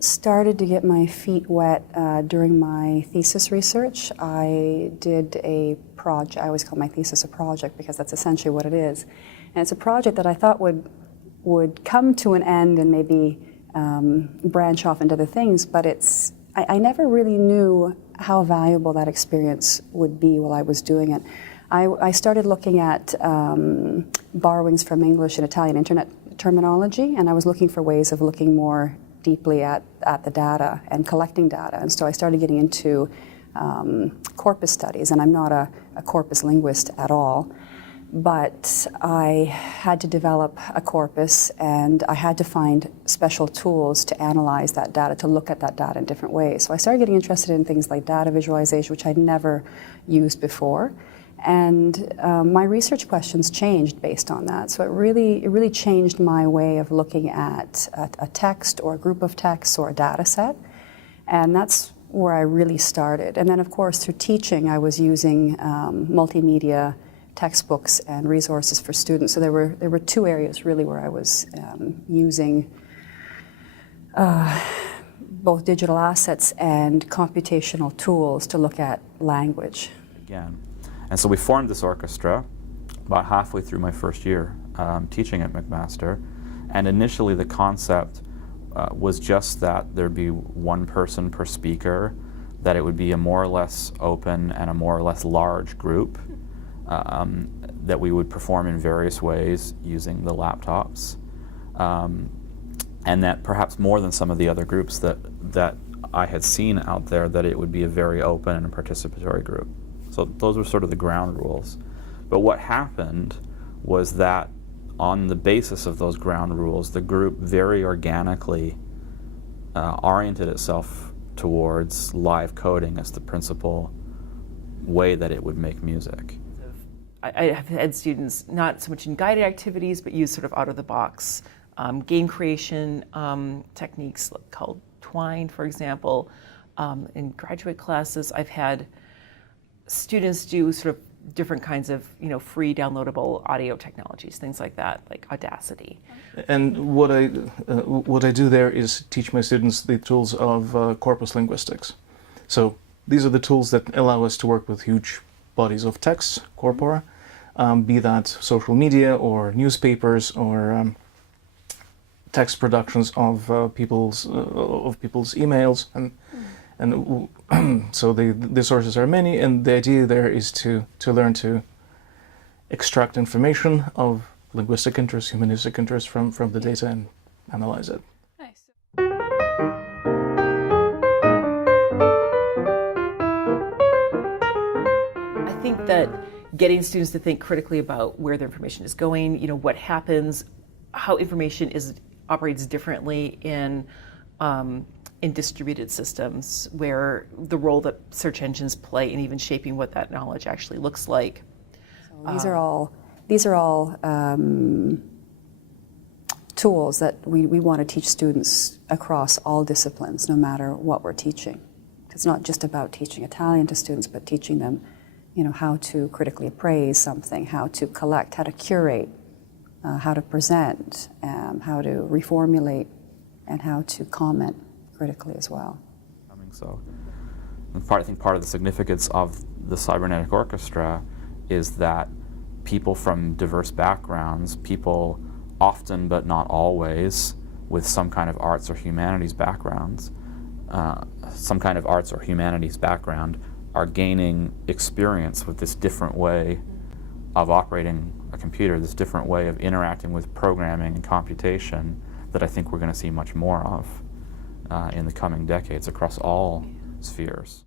started to get my feet wet during my thesis research. I did a project. I always call my thesis a project because that's essentially what it is. And it's a project that I thought would come to an end and maybe branch off into other things, but I never really knew how valuable that experience would be while I was doing it. I started looking at borrowings from English and Italian internet terminology, and I was looking for ways of looking more deeply at the data and collecting data. And so I started getting into corpus studies, and I'm not a corpus linguist at all, but I had to develop a corpus, and I had to find special tools to analyze that data, to look at that data in different ways. So I started getting interested in things like data visualization, which I'd never used before. And my research questions changed based on that. So it really changed my way of looking at a text or a group of texts or a data set. And that's where I really started. And then, of course, through teaching, I was using multimedia textbooks and resources for students. So there were two areas really where I was using both digital assets and computational tools to look at language. Again. And so we formed this orchestra about halfway through my first year teaching at McMaster. And initially the concept was just that there'd be one person per speaker, that it would be a more or less open and a more or less large group, that we would perform in various ways using the laptops. And that perhaps more than some of the other groups that I had seen out there, that it would be a very open and a participatory group. So those were sort of the ground rules. But what happened was that on the basis of those ground rules, the group very organically oriented itself towards live coding as the principal way that it would make music. I have had students not so much in guided activities, but use sort of out-of-the-box game creation techniques called Twine, for example. In graduate classes, I've had students do sort of different kinds of, free downloadable audio technologies, things like that, like Audacity. And what I do there is teach my students the tools of corpus linguistics. So these are the tools that allow us to work with huge bodies of text, corpora, be that social media or newspapers or text productions of people's emails, and so the sources are many, and the idea there is to learn to extract information of linguistic interest, humanistic interest from the data and analyze it. Nice. I think that getting students to think critically about where their information is going, what happens, how information operates differently in distributed systems, where the role that search engines play in even shaping what that knowledge actually looks like. So these are all tools that we want to teach students across all disciplines, no matter what we're teaching. It's not just about teaching Italian to students, but teaching them, how to critically appraise something, how to collect, how to curate, how to present, how to reformulate, and how to comment critically as well. So, I think part of the significance of the cybernetic orchestra is that people from diverse backgrounds, people often but not always with some kind of arts or humanities backgrounds, are gaining experience with this different way of operating a computer, this different way of interacting with programming and computation that I think we're going to see much more of in the coming decades across all spheres.